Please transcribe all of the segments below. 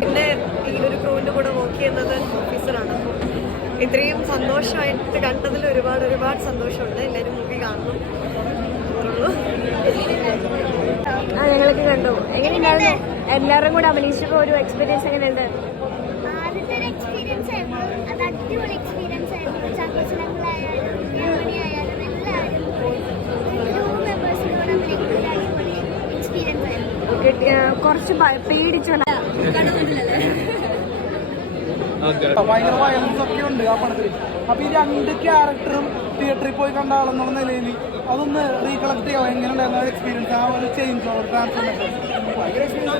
പിന്നെ ഈയൊരു ക്രൂവിന്റെ കൂടെ വർക്ക് ചെയ്യുന്നത് ഓഫീസറാണ്. ഇത്രയും സന്തോഷമായിട്ട് കണ്ടതിൽ ഒരുപാട് സന്തോഷമുണ്ട്. എല്ലാവരും മൂവി കാണണം. ഞങ്ങളൊക്കെ കണ്ടു. എങ്ങനെയുണ്ടായിരുന്നു? എല്ലാവരും കൂടെ അഭിനയിച്ചപ്പോൾ ഒരു എക്സ്പീരിയൻസ് എങ്ങനെയുണ്ട്? ആദ്യത്തെ ഒരു എക്സ്പീരിയൻസ് ആയിരുന്നു. അത് അടിപൊളി എക്സ്പീരിയൻസ് ആയിരുന്നു. ചാക്കോച്ചനങ്ങളായാലും യാമണിയായാലും എല്ലാവരും മെമ്പേഴ്സിനോട് അഭിനയിക്കുന്ന അടിപൊളി എക്സ്പീരിയൻസ് ആയിരുന്നു. കുറച്ച് പേടിച്ചോ? ഭയങ്കര വയലൻസ് ഒക്കെ ഉണ്ട് ആ പടത്തിൽ. അപ്പൊ ഈ രണ്ട് ക്യാരക്ടറും തിയേറ്ററിൽ പോയി കണ്ട ആളെന്നുള്ള നിലയിൽ അതൊന്ന് റീകളക്ട് ചെയ്യാം. എങ്ങനെ ഉണ്ടായിരുന്നു എക്സ്പീരിയൻസ്? ആ ഒരു ചേഞ്ച് ഓർ ട്രാൻസ്ഫോർമേഷൻ ഭയങ്കര എക്സ്പീരിയൻസ്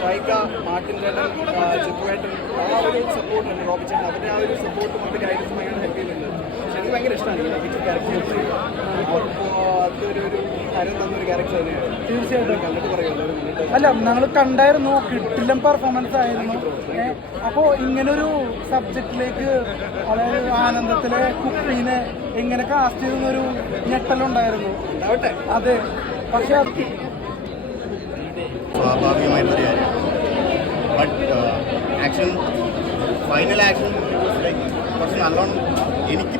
ഷൈക്ക മാർട്ടിൻ്റെ ചിത്രമായിട്ടും ആ ഒരു സപ്പോർട്ടുണ്ട്. റോബിച്ചേട്ടൻ അതിൻ്റെ ആ ഒരു സപ്പോർട്ട് മറ്റ് ഗൈഡൻസ് ഭയങ്കര ഹെൽപ്പ് ചെയ്യുന്നുണ്ട്. പക്ഷെ എനിക്ക് ഭയങ്കര ഇഷ്ടമാണ് നെഗറ്റീവ് ക്യാരക്ടർ. അപ്പോൾ അതൊരു കാര്യം തന്നൊരു ക്യാരക്ടർ തന്നെയാണ്. തീർച്ചയായിട്ടും കണ്ടിട്ട് പറയുന്നത്. അല്ല, ഞങ്ങൾ കണ്ടായിരുന്നു, കിട്ടില്ല പെർഫോമൻസ് ആയിരുന്നു. അപ്പോൾ ഇങ്ങനൊരു സബ്ജക്റ്റിലേക്ക്, അതായത് ആനന്ദത്തിലെ കുപ്പീനെ എങ്ങനെ കാസ്റ്റ് ചെയ്തെന്നൊരു ഞെട്ടലുണ്ടായിരുന്നു. അതെ, പക്ഷെ സ്വാഭാവികമായിട്ടൊരു കാര്യം. ബട്ട് ആക്ഷൻ, ഫൈനൽ ആക്ഷൻ കുറച്ച് നല്ലോണം എനിക്ക്